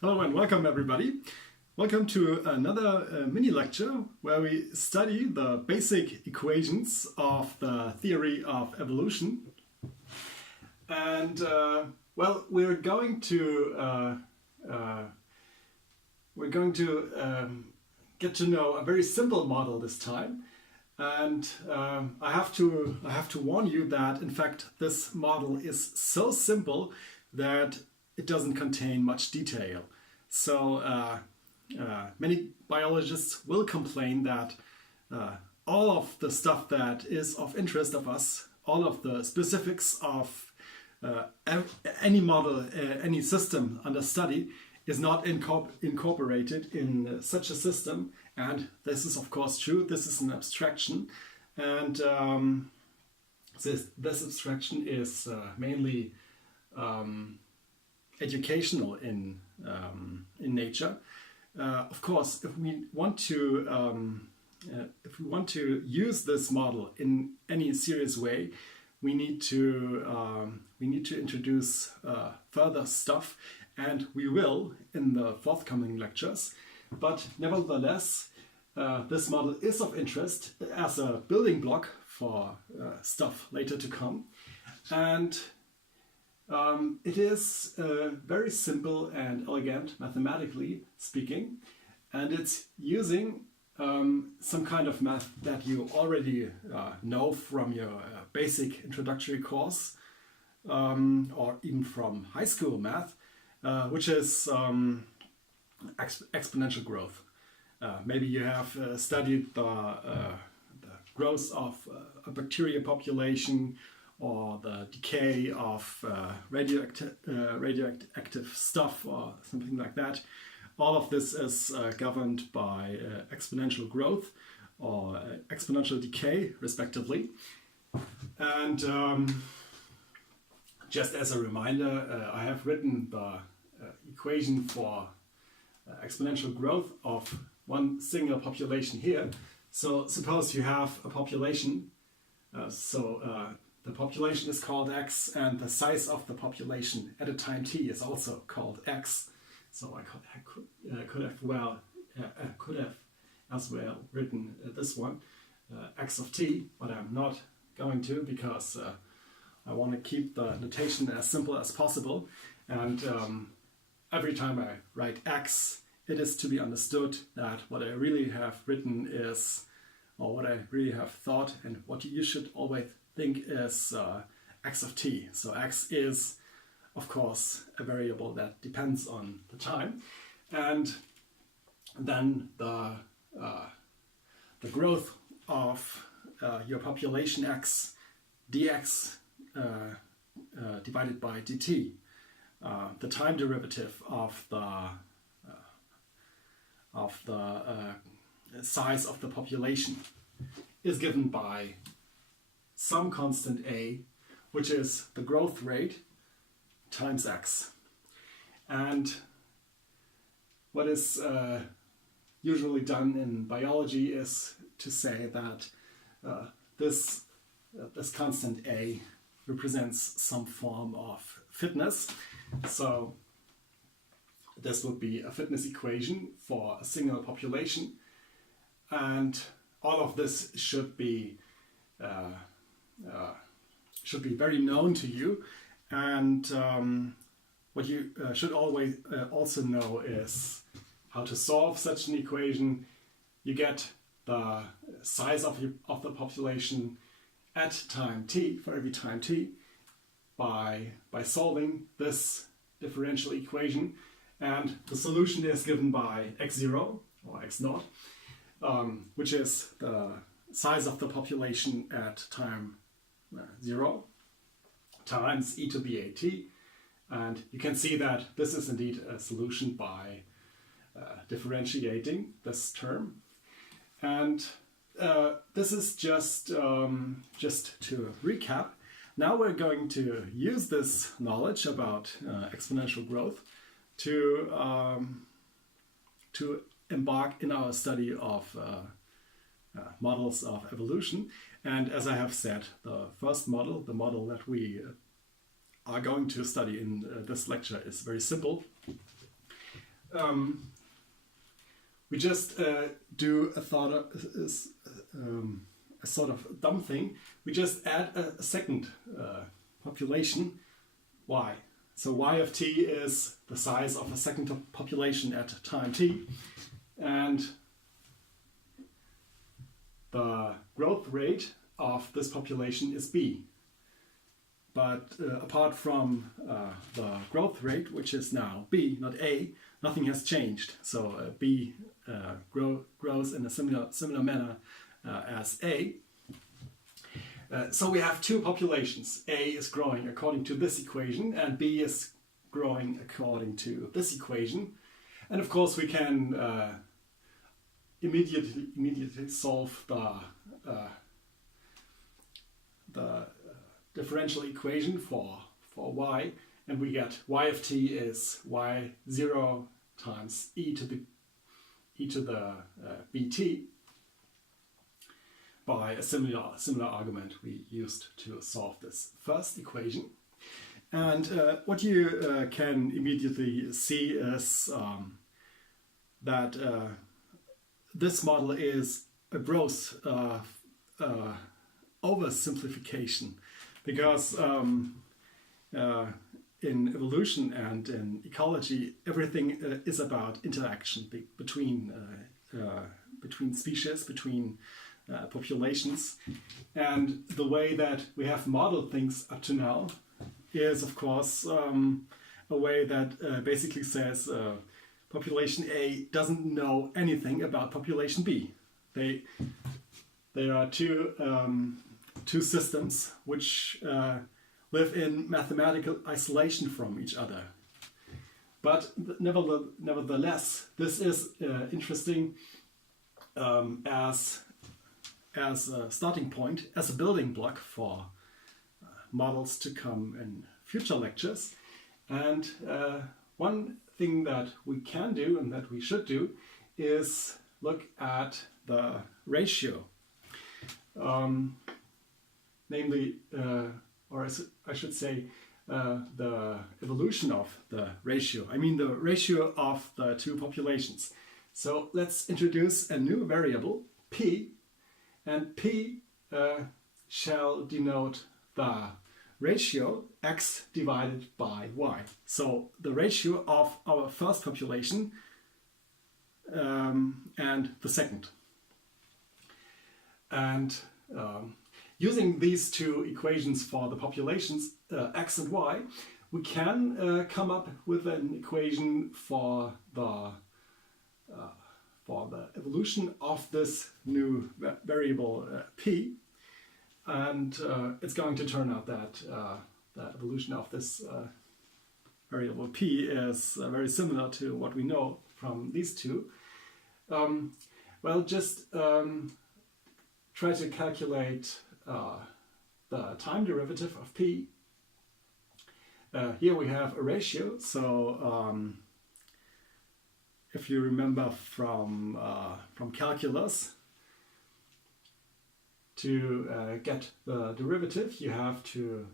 Hello and welcome everybody. Welcome to another mini lecture where we study the basic equations of the theory of evolution. And well, we're going to get to know a very simple model this time. And I have to warn you that in fact this model is so simple that it doesn't contain much detail. So many biologists will complain that all of the stuff that is of interest of us, all of the specifics of any model, any system under study is not incorporated in such a system. And this is of course true. This is an abstraction. And this abstraction is mainly educational in nature. Of course, if we want to use this model in any serious way, we need to introduce further stuff, and we will in the forthcoming lectures. But nevertheless, this model is of interest as a building block for stuff later to come, and it is very simple and elegant mathematically speaking, and it's using some kind of math that you already know from your basic introductory course or even from high school math, which is exponential growth. Maybe you have studied the growth of a bacteria population, or the decay of radioactive stuff or something like that. All of this is governed by exponential growth or exponential decay, respectively. And just as a reminder, I have written the equation for exponential growth of one single population here. So suppose you have a population, the population is called x, and the size of the population at a time t is also called x. So I could have as well written this one, x of t, but I'm not going to, because I want to keep the notation as simple as possible. And every time I write x, it is to be understood that what I really have written is, or what I really have thought, and what you should always think is x of t. So x is, of course, a variable that depends on the time, and then the growth of your population x dx divided by dt, the time derivative of the size of the population, is given by some constant a, which is the growth rate times x. And what is usually done in biology is to say that this constant a represents some form of fitness. So this would be a fitness equation for a single population, and all of this should be very known to you. And what you should always also know is how to solve such an equation. You get the size of the population at time t, for every time t, by solving this differential equation, and the solution is given by x0 or x0, which is the size of the population at time 0 times e to the at. And you can see that this is indeed a solution by differentiating this term. And this is just to recap. Now we're going to use this knowledge about exponential growth to embark in our study of models of evolution. And as I have said, the first model, the model that we are going to study in this lecture, is very simple. we just do a sort of dumb thing. We just add a second population, y. So y of t is the size of a second population at time t, and the growth rate of this population is b. But apart from the growth rate, which is now b, not a, nothing has changed. So b grows in a similar manner as a. So we have two populations. A is growing according to this equation, and b is growing according to this equation. And of course, we can immediately solve the differential equation for y, and we get y of t is y0 times e to the bt by a similar argument we used to solve this first equation. And what you can immediately see is that this model is a gross oversimplification, because in evolution and in ecology, everything is about interaction between species, between populations. And the way that we have modeled things up to now is, of course, a way that basically says population A doesn't know anything about population B. There are two systems which live in mathematical isolation from each other. But nevertheless, this is interesting as a starting point, as a building block for models to come in future lectures. And one thing that we can do and that we should do is look at the ratio. Namely, or I should say, the evolution of the ratio. I mean the ratio of the two populations. So let's introduce a new variable, p, and p shall denote the ratio x divided by y. So the ratio of our first population and the second. And using these two equations for the populations, x and y, we can come up with an equation for the evolution of this new variable p. And it's going to turn out that the evolution of this variable p is very similar to what we know from these two. Well, just try to calculate the time derivative of p. Here we have a ratio, so if you remember from calculus, to get the derivative, you have to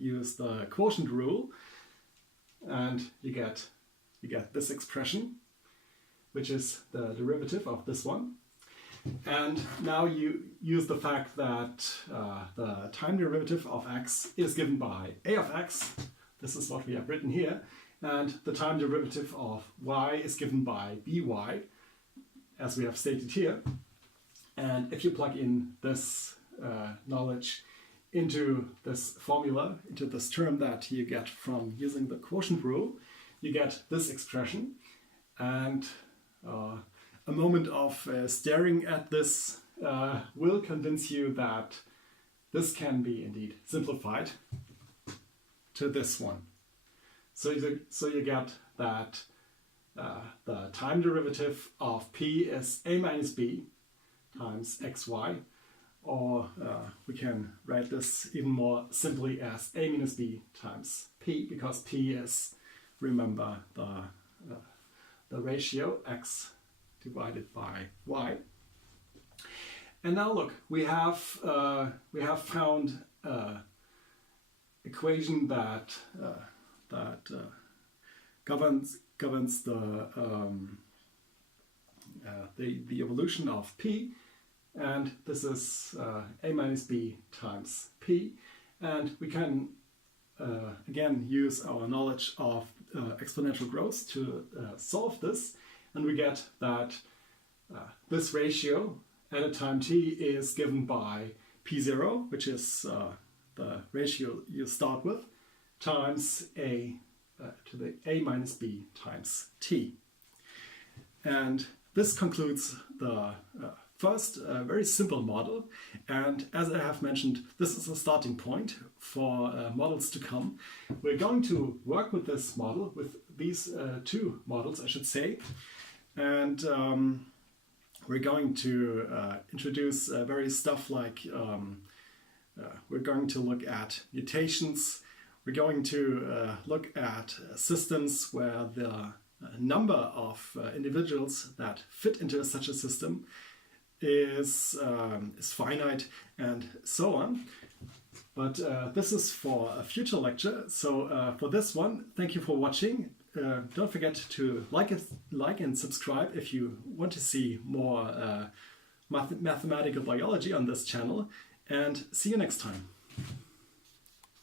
use the quotient rule, and you get this expression, which is the derivative of this one. And now you use the fact that the time derivative of x is given by a of x. This is what we have written here. And the time derivative of y is given by by, as we have stated here. And if you plug in this knowledge into this formula, into this term that you get from using the quotient rule, you get this expression. And a moment of staring at this will convince you that this can be indeed simplified to this one. So you get that the time derivative of p is a minus b times xy, or we can write this even more simply as a minus b times p, because p is, remember, the ratio x divided by y. And now look, we have found equation that governs the evolution of p, and this is a minus b times p, and we can again use our knowledge of exponential growth to solve this, and we get that this ratio at a time t is given by p0, which is the ratio you start with, times a to the a minus b times t. And this concludes the first very simple model, and as I have mentioned, this is a starting point for models to come. We're going to work with this model, with these two models I should say, and we're going to introduce various stuff like we're going to look at mutations, we're going to look at systems where the number of individuals that fit into such a system is finite, and so on. But this is for a future lecture. So for this one, thank you for watching. Don't forget to like and subscribe if you want to see more mathematical biology on this channel, and see you next time.